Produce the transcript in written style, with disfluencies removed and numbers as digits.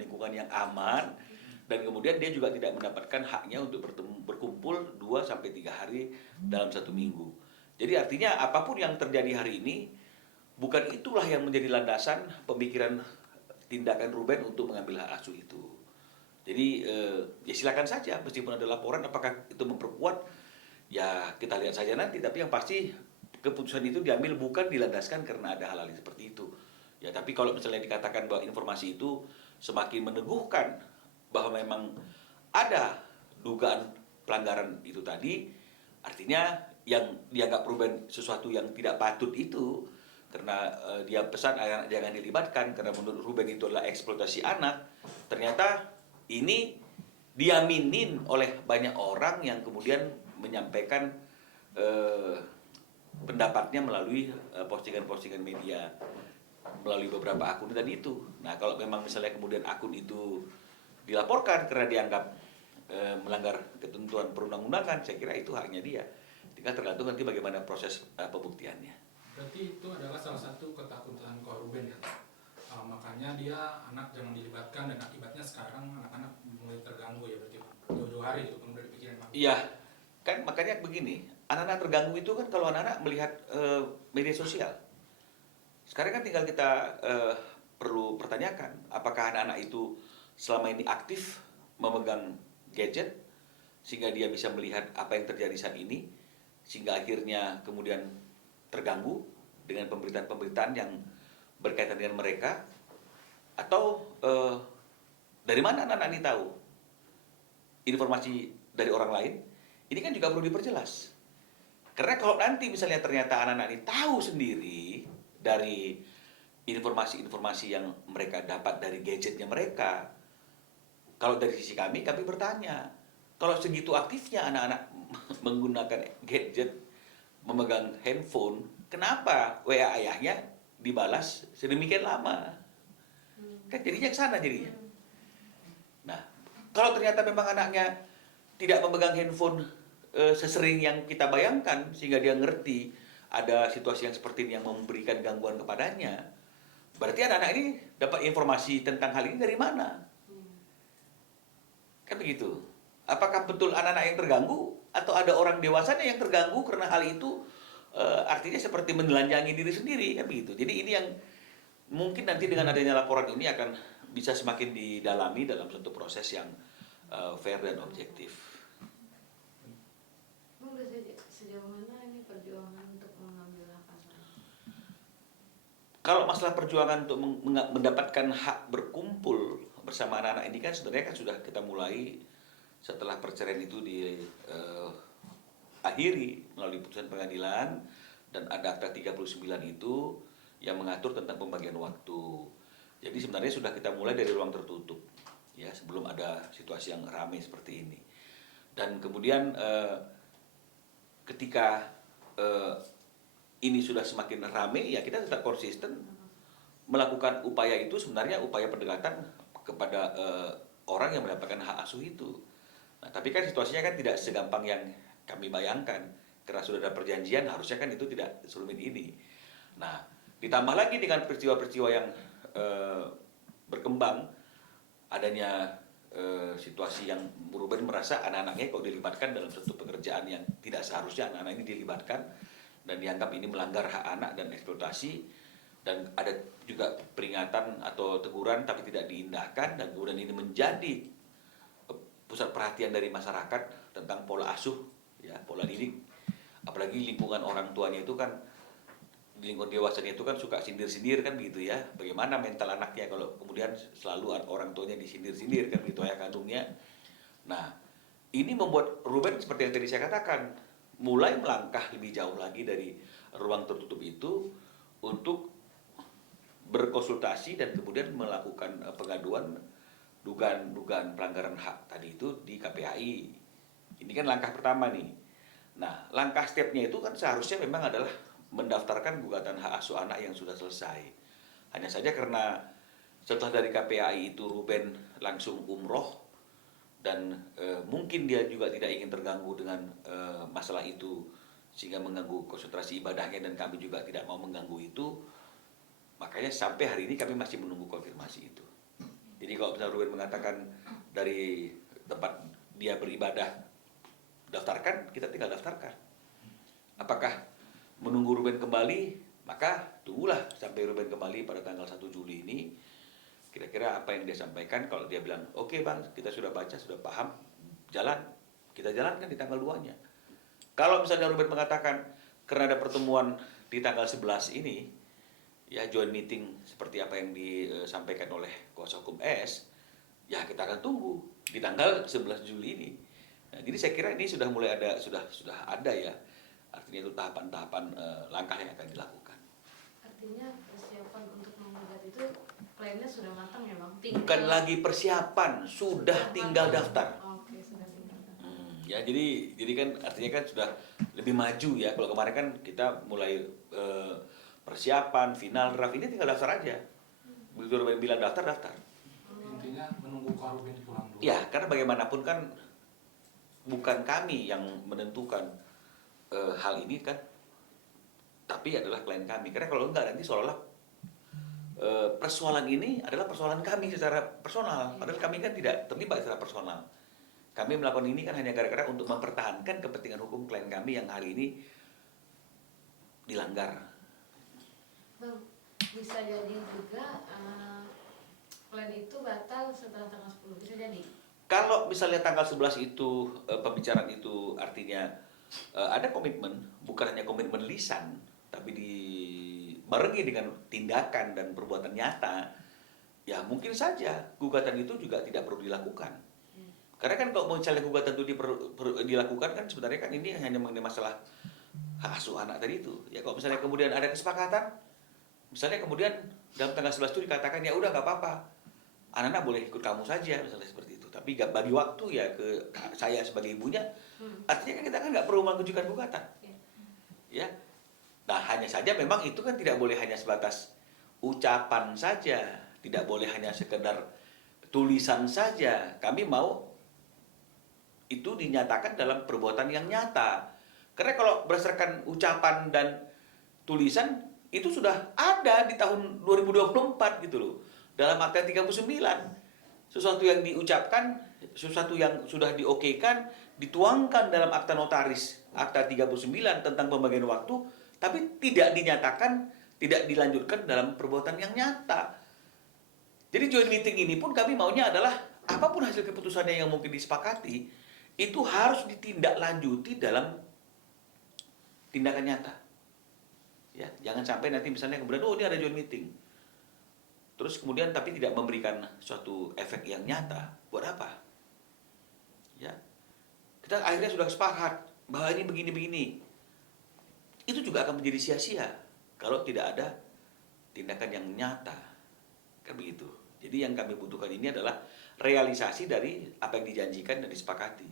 lingkungan yang aman, dan kemudian dia juga tidak mendapatkan haknya untuk berkumpul 2 sampai 3 hari dalam 1 minggu. Jadi artinya apapun yang terjadi hari ini, bukan itulah yang menjadi landasan pemikiran tindakan Ruben untuk mengambil hak asuh itu. Jadi ya silakan saja, meskipun ada laporan apakah itu memperkuat, ya kita lihat saja nanti. Tapi yang pasti keputusan itu diambil bukan dilandaskan karena ada hal-hal seperti itu. Ya tapi kalau misalnya dikatakan bahwa informasi itu semakin meneguhkan bahwa memang ada dugaan pelanggaran itu tadi, artinya yang dianggap Ruben sesuatu yang tidak patut itu, karena dia pesan anak jangan dilibatkan karena menurut Ruben itu adalah eksploitasi anak, ternyata ini diaminin oleh banyak orang yang kemudian menyampaikan pendapatnya melalui postingan-postingan media, melalui beberapa akun dan itu. Nah kalau memang misalnya kemudian akun itu dilaporkan karena dianggap melanggar ketentuan perundang-undangan, saya kira itu haknya dia. Tinggal tergantung nanti bagaimana proses pembuktiannya. Berarti itu adalah salah satu ketakutan Ruben ya. Makanya dia anak jangan dilibatkan, dan akibatnya sekarang anak-anak mulai terganggu ya, berarti jauh-jauh hari gitu kan udah dipikirin. Iya, kan makanya begini, anak-anak terganggu itu kan kalau anak-anak melihat media sosial. Sekarang kan tinggal kita perlu pertanyakan, apakah anak-anak itu selama ini aktif memegang gadget sehingga dia bisa melihat apa yang terjadi saat ini, sehingga akhirnya kemudian terganggu dengan pemberitaan-pemberitaan yang berkaitan dengan mereka, atau dari mana anak-anak ini tahu informasi dari orang lain. Ini kan juga perlu diperjelas, karena kalau nanti misalnya ternyata anak-anak ini tahu sendiri dari informasi-informasi yang mereka dapat dari gadgetnya mereka, kalau dari sisi kami bertanya, kalau segitu aktifnya anak-anak menggunakan gadget, memegang handphone, kenapa WA ayahnya dibalas sedemikian lama? Kan jadinya ke sana jadinya. Nah, kalau ternyata memang anaknya tidak memegang handphone sesering yang kita bayangkan, sehingga dia ngerti ada situasi yang seperti ini yang memberikan gangguan kepadanya, berarti anak-anak ini dapat informasi tentang hal ini dari mana? Kan begitu. Apakah betul anak-anak yang terganggu, atau ada orang dewasanya yang terganggu karena hal itu artinya seperti menelanjangi diri sendiri, kan begitu. Jadi ini yang mungkin nanti dengan adanya laporan ini akan bisa semakin didalami dalam satu proses yang fair dan objektif. Bang, sejauh mana ini perjuangan untuk mengambil hak asuh? Kalau masalah perjuangan untuk mendapatkan hak berkumpul bersama anak-anak ini kan sebenarnya kan sudah kita mulai setelah perceraian itu diakhiri melalui putusan pengadilan, dan ada Akta 39 itu yang mengatur tentang pembagian waktu. Jadi sebenarnya sudah kita mulai dari ruang tertutup, ya, sebelum ada situasi yang ramai seperti ini. Dan kemudian ketika ini sudah semakin ramai, ya kita tetap konsisten melakukan upaya itu, sebenarnya upaya pendekatan kepada orang yang mendapatkan hak asuh itu. Nah, tapi kan situasinya kan tidak segampang yang kami bayangkan, karena sudah ada perjanjian, harusnya kan itu tidak serumit ini. Nah, ditambah lagi dengan peristiwa-peristiwa yang berkembang, adanya situasi yang Ruben merasa anak-anaknya kok dilibatkan dalam suatu pekerjaan yang tidak seharusnya anak-anak ini dilibatkan, dan dianggap ini melanggar hak anak dan eksploitasi, dan ada juga peringatan atau teguran tapi tidak diindahkan, dan kemudian ini menjadi pusat perhatian dari masyarakat tentang pola asuh, ya, pola didik. Apalagi lingkungan orang tuanya itu kan, di lingkungan dewasanya itu kan suka sindir-sindir kan gitu ya. Bagaimana mental anaknya kalau kemudian selalu orang tuanya disindir-sindir kan gitu, ayah kandungnya. Nah, ini membuat Ruben seperti yang tadi saya katakan, mulai melangkah lebih jauh lagi dari ruang tertutup itu untuk berkonsultasi dan kemudian melakukan pengaduan dugaan pelanggaran hak tadi itu di KPAI. Ini kan langkah pertama nih. Nah, langkah stepnya itu kan seharusnya memang adalah mendaftarkan gugatan hak asuh anak yang sudah selesai. Hanya saja karena setelah dari KPAI itu Ruben langsung umroh, dan mungkin dia juga tidak ingin terganggu dengan masalah itu sehingga mengganggu konsentrasi ibadahnya, dan kami juga tidak mau mengganggu itu. Makanya sampai hari ini kami masih menunggu konfirmasi itu. Jadi Jadi kalau misalnya Ruben mengatakan dari tempat dia beribadah daftarkan, kita tinggal daftarkan. Apakah menunggu Ruben kembali? Maka tunggulah sampai Ruben kembali pada tanggal 1 Juli ini. Kira-kira apa yang dia sampaikan. Kalau dia bilang, oke bang, kita sudah baca, sudah paham, jalan. Kita jalankan di tanggal 2-nya. Kalau misalnya Ruben mengatakan, karena ada pertemuan di tanggal 11 ini, ya joint meeting seperti apa yang disampaikan oleh kuasa hukum S, ya kita akan tunggu di tanggal 11 Juli ini. Nah, jadi saya kira ini sudah mulai ada, sudah ada ya. Artinya itu tahapan-tahapan langkah yang akan dilakukan. Artinya persiapan untuk menggugat itu plannya sudah matang ya bang? Bukan lagi persiapan, sudah tinggal daftar. Oke, sudah tinggal daftar. Ya jadi kan artinya kan sudah lebih maju ya. Kalau kemarin kan kita mulai persiapan, final, draft, ini tinggal daftar aja. Begitu Ruben bilang daftar. Intinya menunggu Ruben pulang dulu. Ya, karena bagaimanapun kan bukan kami yang menentukan hal ini kan, tapi adalah klien kami. Karena kalau enggak nanti seolah-olah persoalan ini adalah persoalan kami secara personal. Padahal kami kan tidak terlibat secara personal. Kami melakukan ini kan hanya gara-gara untuk mempertahankan kepentingan hukum klien kami yang hari ini dilanggar. Bang, bisa jadi juga plan itu batal setelah tanggal 10, bisa jadi? Kalau misalnya tanggal 11 itu pembicaraan itu artinya ada komitmen, bukan hanya komitmen lisan, tapi dibarengi dengan tindakan dan perbuatan nyata, ya mungkin saja gugatan itu juga tidak perlu dilakukan. Karena kan kalau misalnya gugatan itu dilakukan kan sebenarnya kan ini hanya mengenai masalah hak asuh anak tadi itu. Ya kalau misalnya kemudian ada kesepakatan, misalnya kemudian dalam tanggal 11 itu dikatakan ya udah nggak apa-apa, anak-anak boleh ikut kamu saja misalnya seperti itu. Tapi nggak bagi waktu ya ke saya sebagai ibunya, artinya kan kita kan nggak perlu mengajukan gugatan. Ya, nah hanya saja memang itu kan tidak boleh hanya sebatas ucapan saja, tidak boleh hanya sekedar tulisan saja. Kami mau itu dinyatakan dalam perbuatan yang nyata. Karena kalau berdasarkan ucapan dan tulisan itu sudah ada di tahun 2024 gitu loh. Dalam Akta 39, sesuatu yang diucapkan, sesuatu yang sudah diokekan, dituangkan dalam akta notaris, Akta 39 tentang pembagian waktu, tapi tidak dinyatakan, tidak dilanjutkan dalam perbuatan yang nyata. Jadi joint meeting ini pun kami maunya adalah apapun hasil keputusannya yang mungkin disepakati, itu harus ditindaklanjuti dalam tindakan nyata. Ya, jangan sampai nanti misalnya kemudian oh ini ada joint meeting. Terus kemudian tapi tidak memberikan suatu efek yang nyata. Buat apa? Ya. Kita akhirnya sudah sepakat bahwa ini begini-begini. Itu juga akan menjadi sia-sia kalau tidak ada tindakan yang nyata. Kan begitu. Jadi yang kami butuhkan ini adalah realisasi dari apa yang dijanjikan dan disepakati.